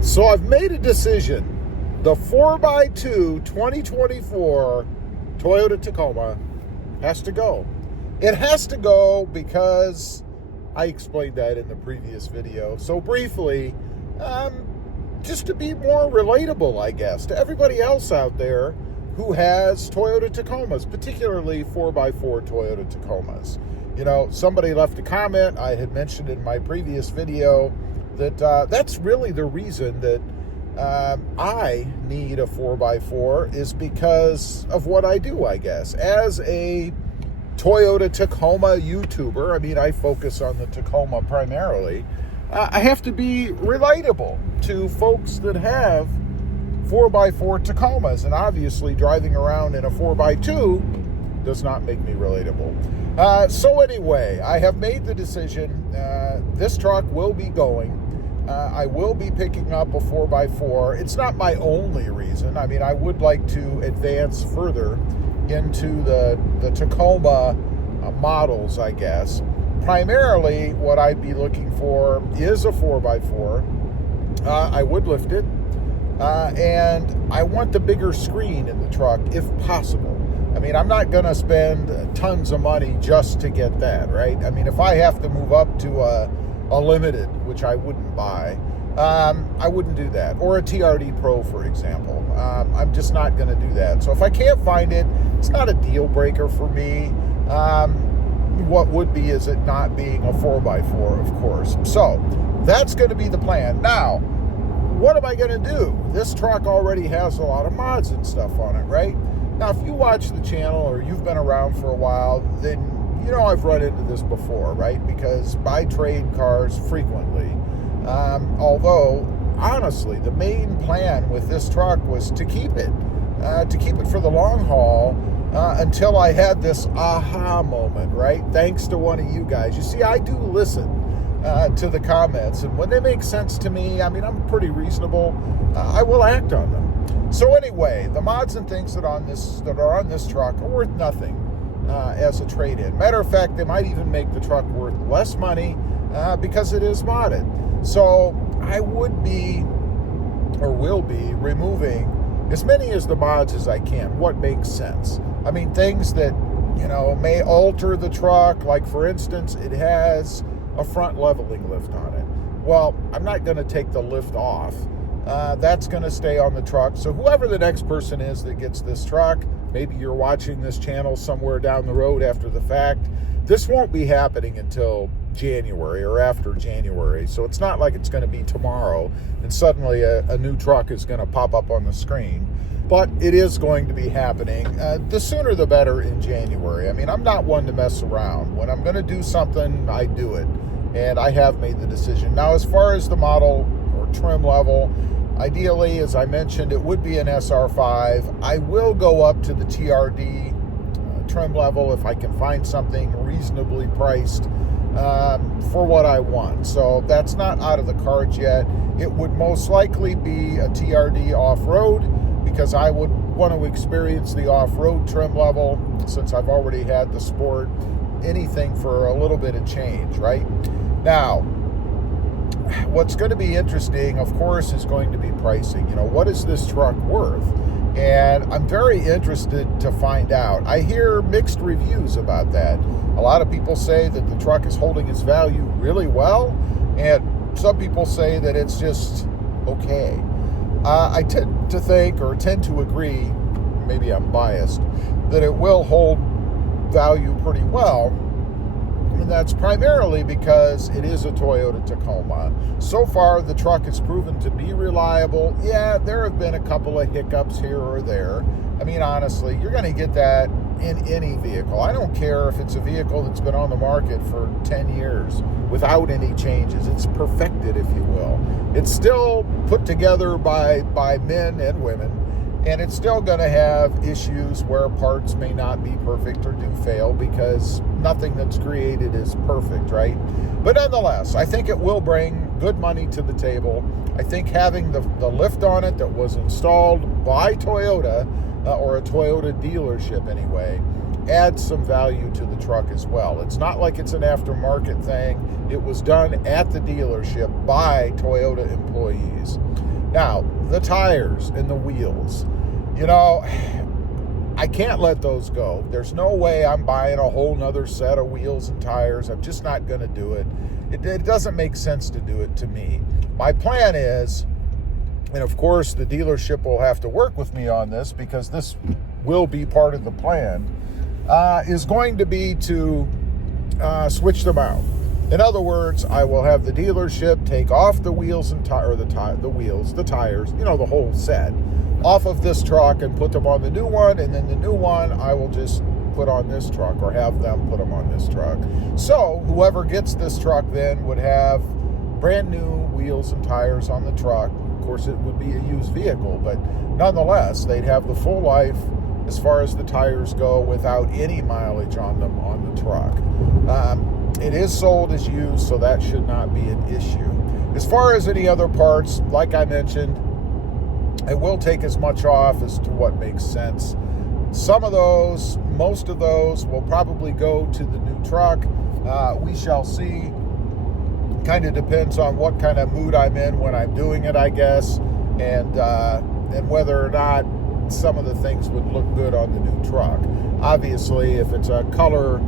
So I've made a decision. The 4x2 2024 Toyota Tacoma has to go. It has to go because I explained that in the previous video. So briefly, just to be more relatable, I guess, to everybody else out there who has Toyota Tacomas, particularly 4x4 Toyota Tacomas. You know, somebody left a comment. I had mentioned in my previous video that that's really the reason that I need a 4x4 is because of what I do, I guess. As a Toyota Tacoma YouTuber, I mean, I focus on the Tacoma primarily. I have to be relatable to folks that have 4x4 Tacomas, and obviously driving around in a 4x2 does not make me relatable. So anyway, I have made the decision. This truck will be going. I will be picking up a 4x4. It's not my only reason. I mean, I would like to advance further into the Tacoma models, I guess. Primarily, what I'd be looking for is a 4x4. I would lift it. And I want the bigger screen in the truck, if possible. I mean, I'm not going to spend tons of money just to get that, right? I mean, if I have to move up to a Limited, which I wouldn't buy, I wouldn't do that. Or a TRD Pro, for example. I'm just not going to do that. So if I can't find it, it's not a deal breaker for me. What would be is it not being a 4x4, of course. So that's going to be the plan. Now, what am I going to do? This truck already has a lot of mods and stuff on it, right? Now, if you watch the channel or you've been around for a while, then you know I've run into this before, right? Because I trade cars frequently. Although, honestly, the main plan with this truck was to keep it for the long haul until I had this aha moment, right? Thanks to one of you guys. You see, I do listen to the comments, and when they make sense to me, I mean, I'm pretty reasonable. I will act on them. So anyway, the mods and things that are on this truck are worth nothing as a trade-in. Matter of fact, they might even make the truck worth less money because it is modded. So I would be, or will be, removing as many as the mods as I can. What makes sense? I mean, things that, you know, may alter the truck. Like, for instance, it has a front leveling lift on it. Well, I'm not going to take the lift off. That's going to stay on the truck. So whoever the next person is that gets this truck, maybe you're watching this channel somewhere down the road after the fact, this won't be happening until January or after January. So it's not like it's going to be tomorrow and suddenly a new truck is going to pop up on the screen. But it is going to be happening. The sooner the better in January. I mean, I'm not one to mess around. When I'm going to do something, I do it. And I have made the decision. Now, as far as the model or trim level, ideally, as I mentioned, it would be an SR5. I will go up to the TRD trim level if I can find something reasonably priced for what I want. So that's not out of the cards yet. It would most likely be a TRD off-road because I would want to experience the off-road trim level since I've already had the Sport. Anything for a little bit of change, right? Now, what's going to be interesting, of course, is going to be pricing. You know, what is this truck worth? And I'm very interested to find out. I hear mixed reviews about that. A lot of people say that the truck is holding its value really well, and some people say that it's just okay. I tend to think, or tend to agree, maybe I'm biased, that it will hold value pretty well. And that's primarily because it is a Toyota Tacoma. So far, the truck has proven to be reliable. Yeah, there have been a couple of hiccups here or there. I mean, honestly, you're going to get that in any vehicle. I don't care if it's a vehicle that's been on the market for 10 years without any changes. It's perfected, if you will. It's still put together by men and women. And it's still going to have issues where parts may not be perfect or do fail because nothing that's created is perfect, right? But nonetheless, I think it will bring good money to the table. I think having the lift on it that was installed by Toyota, or a Toyota dealership anyway, adds some value to the truck as well. It's not like it's an aftermarket thing. It was done at the dealership by Toyota employees. Now, the tires and the wheels, you know, I can't let those go. There's no way I'm buying a whole nother set of wheels and tires. I'm just not going to do it. It doesn't make sense to do it to me. My plan is, and of course the dealership will have to work with me on this because this will be part of the plan, is going to be to switch them out. In other words, I will have the dealership take off the wheels and tires, you know, the whole set, off of this truck and put them on the new one, and then the new one I will just put on this truck, or have them put them on this truck. So whoever gets this truck then would have brand new wheels and tires on the truck. Of course, it would be a used vehicle, but nonetheless, they'd have the full life as far as the tires go without any mileage on them on the truck. It is sold as used, so that should not be an issue. As far as any other parts, like I mentioned, I will take as much off as to what makes sense. Some of those, most of those, will probably go to the new truck. We shall see. Kind of depends on what kind of mood I'm in when I'm doing it, I guess, and whether or not some of the things would look good on the new truck. Obviously, if it's a color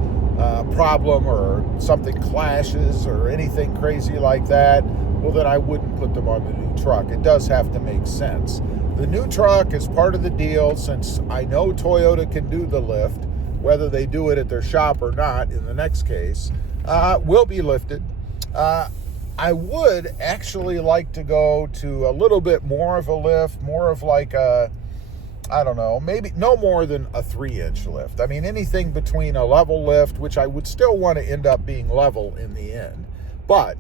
problem or something clashes or anything crazy like that, well, then I wouldn't put them on the new truck. It does have to make sense. The new truck is part of the deal, since I know Toyota can do the lift, whether they do it at their shop or not in the next case, will be lifted. I would actually like to go to a little bit more of a lift, more of like a, I don't know, maybe no more than a 3-inch lift. I mean, anything between a level lift, which I would still want to end up being level in the end, but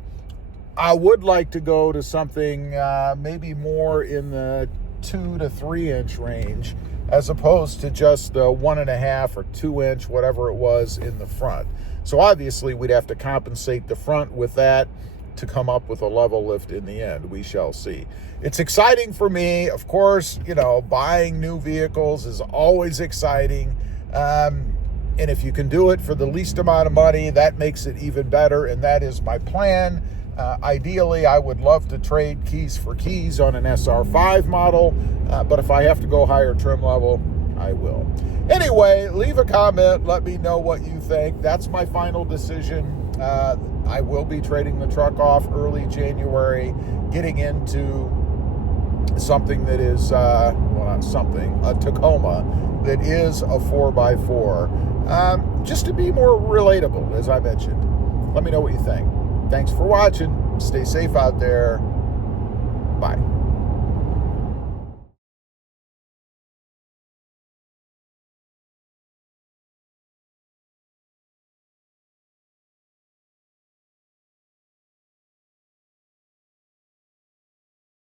I would like to go to something maybe more in the 2 to 3-inch range, as opposed to just the 1.5 or 2-inch, whatever it was in the front. So obviously we'd have to compensate the front with that to come up with a level lift in the end. We shall see. It's exciting for me. Of course, you know, buying new vehicles is always exciting. And if you can do it for the least amount of money, that makes it even better. And that is my plan. Ideally, I would love to trade keys for keys on an SR5 model. But if I have to go higher trim level, I will. Anyway, leave a comment. Let me know what you think. That's my final decision. I will be trading the truck off early January, getting into something that is, well, not something, a Tacoma that is a 4x4, just to be more relatable, as I mentioned. Let me know what you think. Thanks for watching. Stay safe out there. Bye.